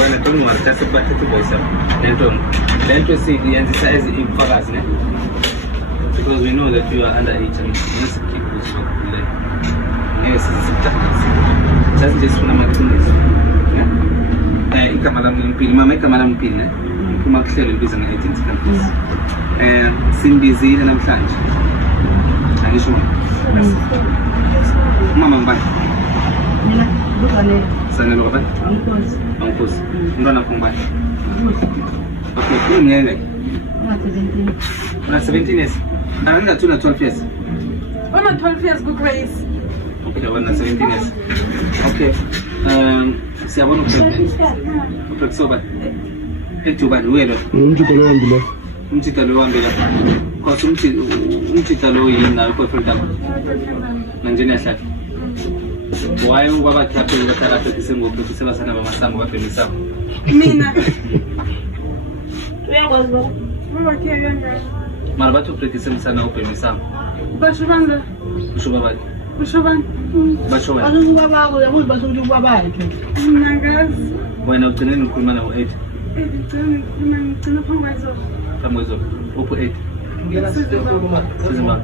wena don't worry just bathethe voice lento siyenzisa as imfakazi ne because we know that you are underage and let's keep this up like yes just sifuna amathuluzi igama lami impilo mama igama lami impilo ne uma kuhlelo ibiza nge-18 countries simbizile namhlanje angisho mama ngibani mina bukanele sanelo ngibani Angkosi mntwana wakho ngibani okay kuniyena una 17 years angathi una 12 years una 12 years ku Grace okay wena 17 years okay siyabona ukusoba ejuba duwelo umthita lo wambela because umthita lo yini ko freedom manje niyahlala why ubaba khaphe ngathakathi kusengoku kusebasana bamasango babhemisana mina uyakwazi lo mama kuyanga mara batho practice msana ubhemisana basho banga usho babaki basho banga basho wena ubaba yakuthi basho ukuthi ubaba yakhe nangazi wena ugcine nikhuluma nawo 8 ngicina phamwezo upho 8 sizima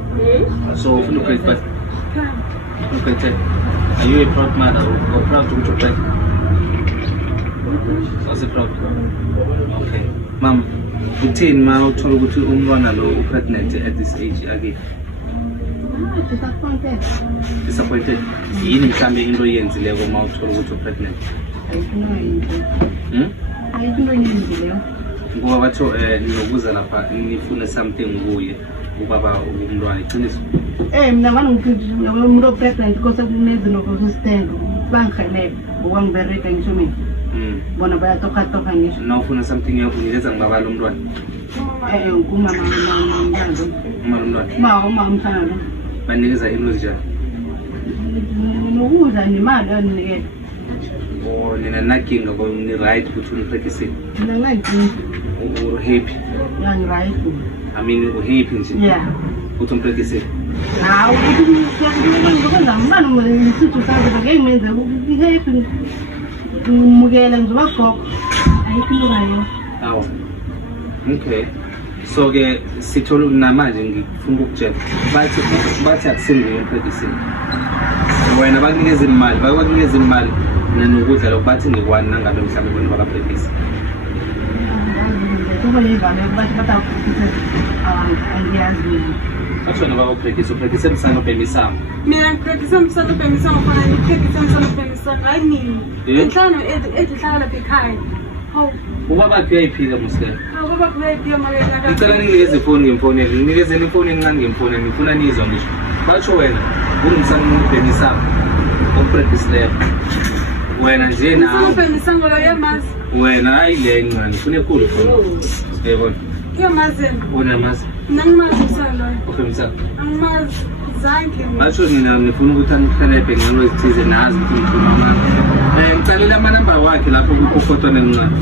so ufuna ugrade but okay are you a proud mother or proud to your child so proud okay mom uthini ma uthola ukuthi umntwana lo pregnant at this age again disappointed yini mhlambe into yenzileko ma uthola ukuthi pregnant ayinto ngoba batho niyokuza lapha nifuna something kuye ubaba umntwana iqiniso mina ngani ngithi umuntu pregnant because kunezinto zokustenga bangihelele ukwangibereka ngisho mina bona bayatoka ngisho na ufuna something yakho niletha ngibabala umntwana kumama ngiyalo mama mthana banikeza imali njani nokudla nemali anikela nina nakinga ko ni right ukuthi unipractice mina ngayicinga u happy yani right I mean u happy nje yeah ukuthi umpractice hawo ukwenza mbani ngisithu sakho ngeyimenze happy mugela ngizoba gogo ayikho ngayo awu okay so ke sithola namanje ngifuna ukutshela bathi akusengiyo umpractice wena bakunikeza imali bakunikeza imali nanokudla lokubathi ngikwani nangabe mhlawumbe bona bakapractice Achona baba practice msana ubhemisana. Mina practice msana ubhemisana khona ni practice msana ubhemisana hayi nini. Inhlano ezihlala lapha ekhaya. Hawu. Ubaba kuyayiphila muske. Hawu baba kuyayiphila makena. Ngicela ninginikeze ifoni ngemfoneni. Ninikeze ifoni encane ngemfoneni ngifuna nizwa ngisho. Basho wena ungumsana ubhemisana. Upractice lapha. Wena nje na. Msana ubhemisana lo yemazi. Wena ayile ncane ufune khulu khona. Yebo. Yemazi. Wena mazi. Nangimazi usala. Ukhemisa. Angimazi zanke. Basho mina ngifuna ukuthi angihelebhe ngalo ezithize nazi ukuthi ngifuna amanga. Ngicela ama number wakhe lapho kuphotona encane.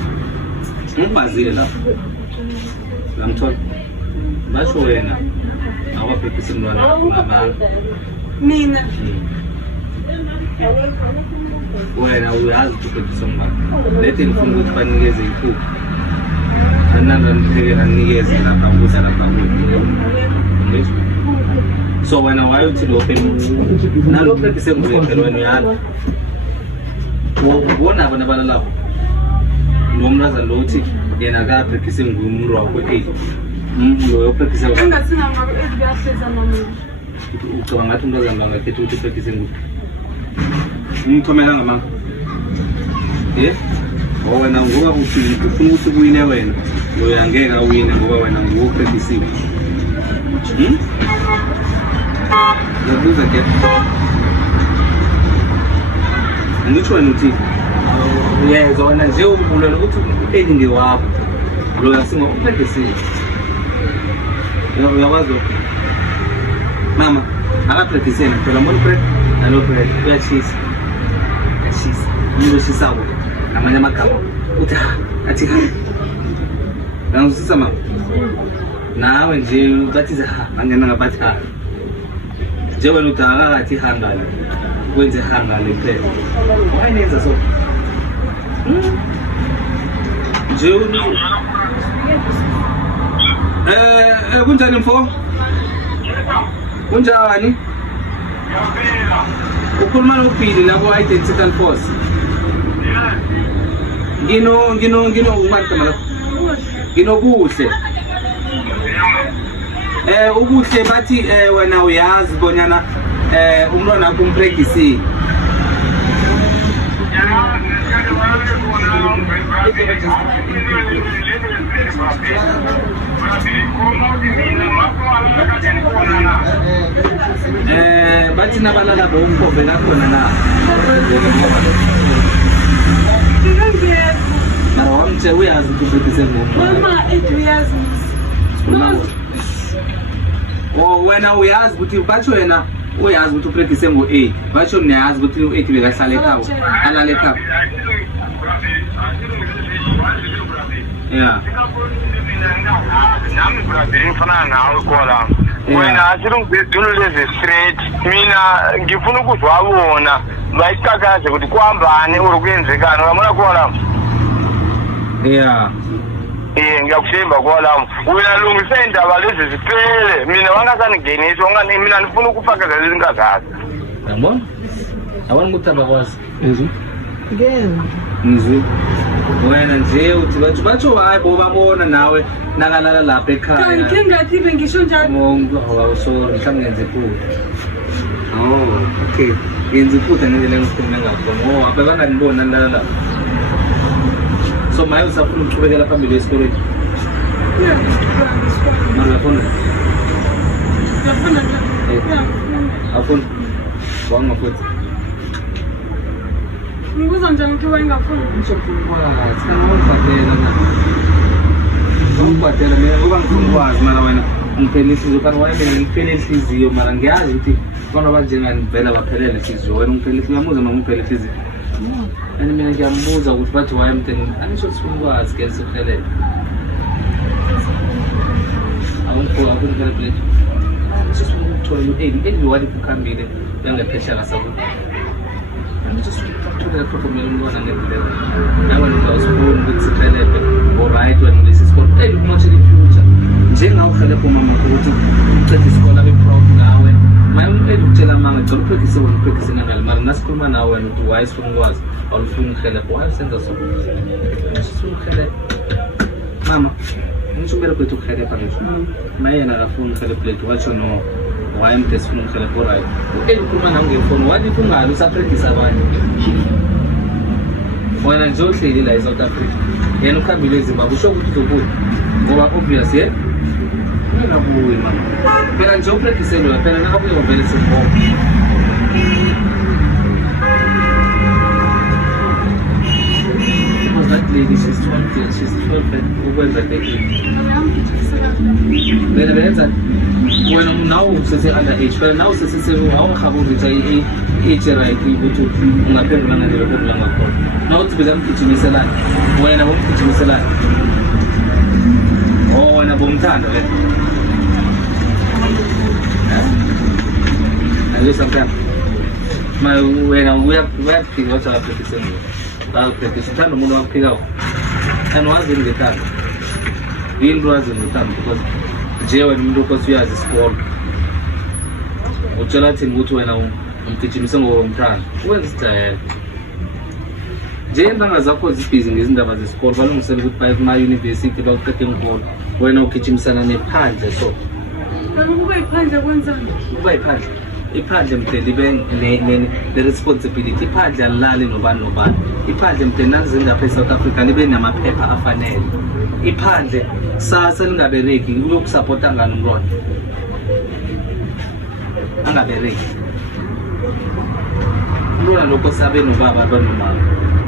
Ngibazile lapho. Lamthola. Basho wena awaphephisa umntwana ngama. Mina. Wena uyazi ukuphephisa umntwana. Lethe ngifuna ukuthi banikeze ikhulu. Ananda niphekela ninikeze lapha ukudla lapha kuyo. So wena why uthi lo open nalo practice nguye phela wena uyala. Ubona abana balalapo. Nomraza lo uthi yena ka practice nguye umuntu wakho ethi. Lo practice wakho. Angathina ngabo eziyahleza nomina. Ucabanga ngathi umntazana bangakhetha ukuthi practice nguye. Ngithomela ngamanga. Wena ngoba uthi ufuna ukuthi kuwine wena uyangeka uwine ngoba wena ngokupractice. Yabuza ke. Ngitsho wena uthi uyeza wena nje ubulela ukuthi edinge wakho lo yasinga upractice. Uyakwazi mama akapractice na phela mo practice alo practice uyachisa. Yachisa. Ngizosisa wo. Namanya magama uthi athi ha ngizosisa mama nawe nje bathi ha angena ngabathi ha nje wena uthi akathi hangale kwenze hangale phela wayinenza so nje kunjani mfo? Kunjani? Ukhuluma noPhili la ku Identical Force. Ngino uMarka mara. Ngino kuhle. Ubuhle bathi wena uyazi bonyana umntwana wakho umpractice. Bathi nabalala bomkhombe lakhona na. Mara wamthe uyazi ukuthi Mama, uyazi. Wena uyazi ukuthi bathi wena uyazi ukuthi upractice ngo8 bathi niyazi ukuthi u8 bekahlala ekhaya alala ekhaya. Yeah. Nami brother ngifana nawe kola. Wena asirungizulu lezi straight. Mina ngifuna ukuzwa bona bayicakaze ukuthi kwambani urukuyenzekana ngamona kola. Yeah. Ngiyakuthemba kola. Wena lungise indaba lezi ziphele. Mina wangasangingenisa ongani mina ngifuna ukufaka lezi ngazazi. Yabo? Awani muthaba kwazi. Ngizwe. Wena nje uthi batho hayi bobabona nawe nakalala lapha ekhaya. Kanti ngathi bengisho njalo. Sorry mhlawumbe ngenze iphutha. Okay. Yenze iphutha ngendlela engikhuluma ngakho. Abebanganibona nalala. So maye usafuna ukuqhubekela phambili esikoleni. Ngiyafuna. Afuna. Wanga futhi. Ngibuza njani ukuthi wayengafuni? Ngizokwazi, ngiyakubhatela na. Ngiyakubhatela mina ngoba ngifuna ukwazi mara wena ngiphelele ihliziyo kanti wena ngiphelele ihliziyo mara ngiyazi ukuthi bona abanjengani vela baphelele ihliziyo wena ngiphelele ihliziyo ngiyamuza noma ngiphelele ihliziyo. And mina ngiyambuza ukuthi bathi why mtheni angisho sifuna ukwazi ke siphelele. Akungiphela plate. Sifuna ukuthola u8 wali kukhambile yangephesha kasabu. Just to the performance umntwana ngendlela nawe ngizawusibona ukuthi siphelele alright wena lesi sikole kumashela ifuture njengawuhelebha umama ukuthi ucede isikole abe proud ngawe maye umpeli utshela mama ngicela upractice wena upractice ngale mara nasikhuluma nawe wena ukuthi why sifuna ukwazi awufuni ukuhelebha why senza so sifuna ukuhelebha mama ngisho ubera kwethu ukuhelebha ngisho maye yena akafuni ukuhelebha lethu watsho no why am this phone khala ko right ukhuluma nawe ngefoni wathi ungalo usapractice abanye wena nje uhleli la eSouth Africa yena ukhambile eZimbabwe usho ukuthi uzobuya ngoba obvious yena ngabuyi mama phela nje upractice lo phela nakabuye uvele sibonga was that lady she's 12 and ukwenza technique Bene benza wena nawo usese underage phela nawo usese awungakhaba ukuthi age right ukuthi ungaphendula ngale phendula ngakho nawo uthi bezamgijimisela wena bomgijimisela wena bomthanda ayo sampa wena uyaphika wathi aphikise ngeke sithanda umuntu waphikayo anwazi ngethanda into wazi ngethanda because nje wena umuntu okhosi uyazi isikolo utshela thini ukuthi wena umgijimise ngomthanda wenza isijayela nje iintanga zakho zibhizi ngezindaba zesikolo balungisela ukuthi baye kuma-university bakuqede ngikolo wena ugijimisana nephandle so ukuba iphandle kwenzani ukuba iphandle mde libe ne-responsibility iphandle alilali nobani nobani iphandle mde nazingapha eSouth Africa libe namaphepha afanele iphandle sasa lingabereki uyokusapota ngani umntwana angabereki umntwana lokho sabe nobaba abanomama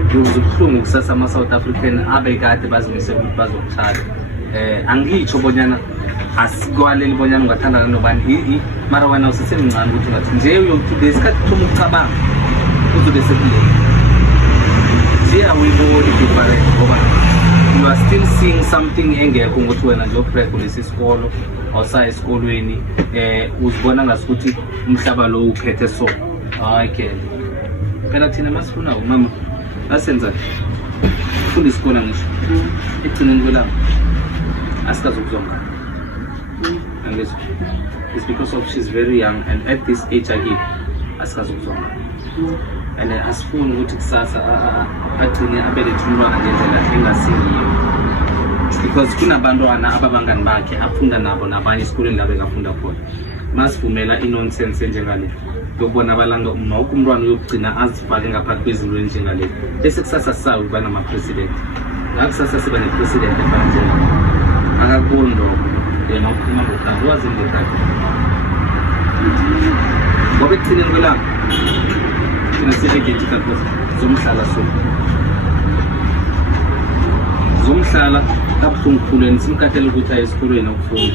ngizwe ubuhlungu kusasa ama-South African abekade bazimisela ukuthi bazokuhlala angitsho bonyana asikwaleli bonyana ungathandana nobani mara wena usesemncane ukuthi ungathi nje uyokuthi lesikhathi thoma ukucabanga uzobe sekuleni nje awuyiboni different ngoba you are still seeing something engekho ngokuthi wena nje uprep lesi sikolo awusaya esikolweni uzibona ngasukuthi umhlaba lo uphethe so hayi ke phela thina masifuna mama asenza ufunda isikole ngisho ekugcineni kwelanga asikazi ukuzonga angizwa. It's because of she's very young and at this age again asikazi ukuzonga and asifuni ukuthi kusasa agcine abelethe umntwana ngendlela engasiyiyo because kunabantwana ababangani bakhe afunda nabo nabanye esikoleni la bekafunda khona. Masivumela inonsense enjengale yokubona abalanga wonke umntwana uyokugcina azifake ngaphakathi kwezinto enjengale bese kusasa sawo uba nama-president ngakusasa siba ne-president efana njengalo akakundo yena ukhuluma ngokudala wazi ngekade ngoba ekugcineni kwelanga thina si-identical zomhlala zomhlala kabuhlungu khulweni simkhathele ukuthi aye esikolweni okufunda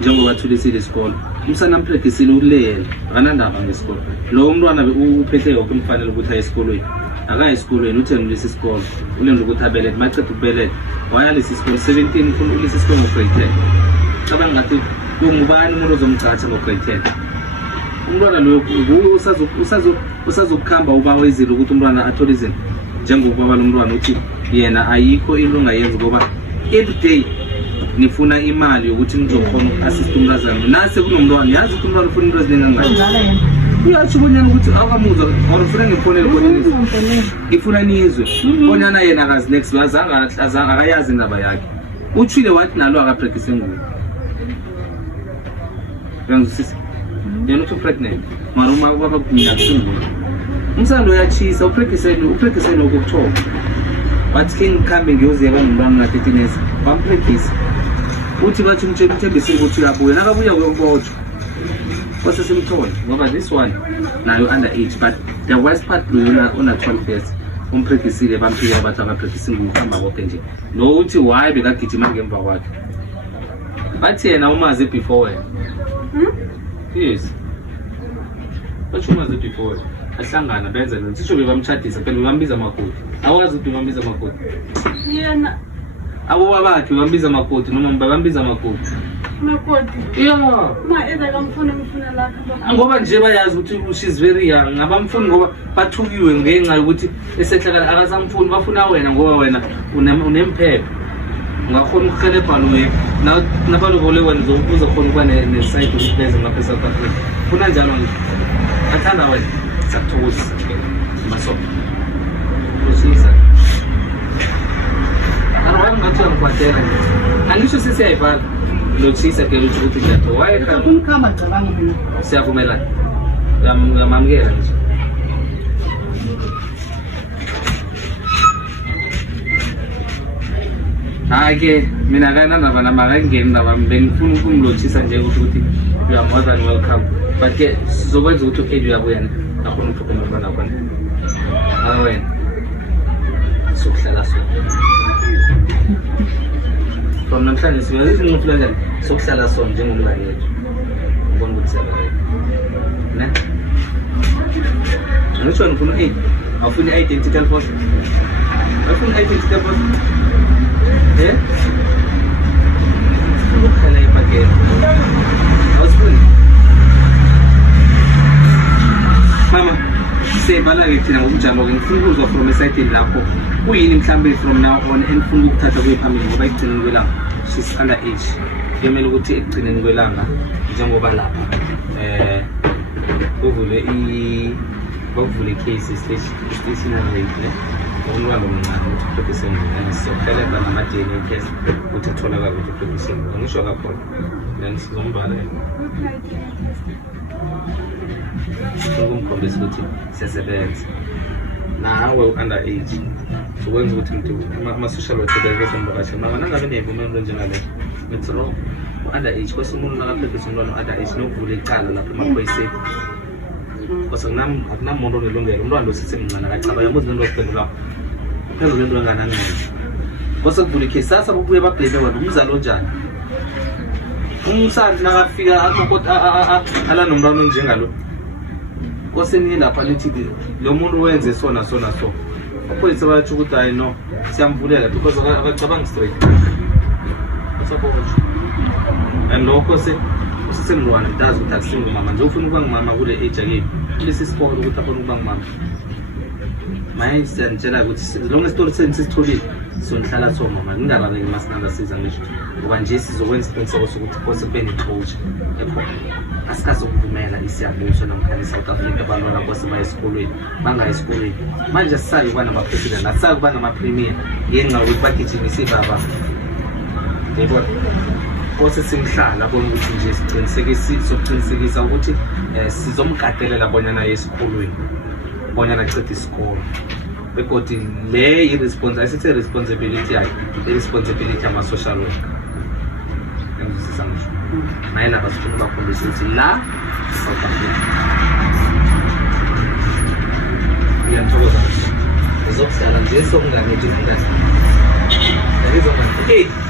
njengoba thulisile isikolo umsana amphredisile ukuleyela akanandaba ngesikolo lo umntwana uphethe yonke umfanele ukuthi aye esikolweni akaye esikolweni uthengulisa isikolo ulenda ukuthi abelethe maceda ukubeletha wayalisa isikolo 17 ufuna ukulisa isikolo ngo-grade 10 cabanga ngathi ngubani umuntu ozomcatsha ngo-grade 10 umntwana loyo usazokukhamba uba wezile ukuthi umntwana athole izinto njengokubaba lo mntwana uthi yena ayikho into ongayenzi ngoba everyday nifuna imali yokuthi nizokhona uku-assist umntazana nase kunomntwana yazi ukuthi umntwana ufuna into ezinengangani uyatsho ubonyana ukuthi akamuzwa or ufuna ngimfonele kodwa ngifuna nizwe bonyana yena akazi next akayazi indaba yakhe utshile wathi nalo akapractice nguwe uyangizwisisa yena uthi pregnant mara uma ubaba kumina kusinguwe umsana uyatshisa upractice okokuthoba wathi ke ngikhambe ngiyozeka nomntwana na-13 years wampractice uthi bathi umthembisile ukuthi uyabuya nakabuya uyobotshwa kwase simthole ngoba this one nayo under age but the worst part luyona ona-12 years umpracticeile bamphika bathi akapractice nguhamba konke nje lo uthi why bekagijima ngemva kwakhe bathi yena umazi before wena yes bathi umazi before wena ahlangana benze lo sisho bebamtshadisa phela bebambiza amakoti awazi ukuthi bebambiza amakoti yena abo babakhe bebambiza amakoti noma babambiza amakoti ma eza kamfuna ngifuna lapha ngoba nje bayazi ukuthi she's very young abamfuni ngoba bathukiwe ngenxa yokuthi esehlakala akasamfuni bafuna wena ngoba wena unempepho ungakhona ukuhelebha loye nabaloko le wena uzokhona ukuba neside ukuthi beze ngapha eSouth Africa funa njalo nje athanda wena sakuthokozisa masopo usisa arwana ngathi ngikwadela angisho sesiyayivala lokushisa ke ukuthi ngiyato wayeka kumkhamba cabanga mina siyavumelana yamamukela nje hayi mina kanandaba namakangeni ndaba bengifuna ukumlotshisa nje ukuthi you are more than welcome but ke sizokwenza ukuthi uKedi uyabuya nakhona ukuphuma umntwana khona wena sokuhlala so from namhlanje siyazi izinto kanjani sokuhlala so njengomngane yethu ngibona ukuthi siyabaleka ne ngitsho ngifuna 8 awufuni identical photo awufuni identical photo ukukhala ipakeni awusifuni mama siyayibala-ke thina ngokunjalo-ke ngifuna ukuzwa from esayidini lapho kuyini mhlawumbe from now on engifuna ukuthatha kuye phambili ngoba ekugcineni kwelanga she's under age kuyomele ukuthi ekugcineni kwelanga njengoba lapha bavule i-case stationary rate umntwana omncane ukuthi uprofession and sizokuhelebha nama-DNA test ukuthi kutholakala ukuthi uprofession angisho kakhona then sizombhala ukumkhombisa ukuthi siyasebenza nawe u-under age ukwenza ukuthi ama-social worker besemvakashe mama nangabe neyivumelo njengale it's wrong u-under age kwese umuntu nakaprofesa umntwana u-under age nokuvula icala lapho emaphoyiseni kwase akunamuntu onelungelo umntwana lo sisemncane akacaba yamuzi lento okuphendulayo uphendula into enganangani kwase kuvula ikhesi sasa bubuye babhebe wena umzali onjani umsana nakafika ala nomntwana onjengalo koseniye lapha lithi lo muntu wenze sona so aphoyisa bayatsho ukuthi hayi no siyamvulela because akacabangi straight asaphotsho and lokho usesemntwana mntazi ukuthi akusingumama nje ufuna ukuba ngumama kule age akeni kulesi sikolo ukuthi afuna ukuba ngumama manje siyanitshela ukuthi lonke isitori senu sisitholile sonhlala soma manje ngingabaleki masingangasiza ngisho ngoba nje sizokwenza isiqiniseko sokuthi phose kube ne-closure asikazi ukuvumela isiyabuso namkhani South Africa abantwana bose baye esikolweni bangayi esikolweni manje asisayi ukuba nama-president asisayi ukuba nama-premier ngenxa yokuthi bagijimise ibaba yayibona kose simhlala abona ukuthi nje sokuqinisekisa ukuthi sizomkatelela bonyana ye esikolweni bonyana aqede isikolo begodi le asithi responsibility yakhe i-responsibility yama-social worker engizwisisa ngisho naye lapha sifuna ubakhombisa ukuthi la South Africa ngiyamthokoza ngizokuhlala nje sokungangethi ngingazizomani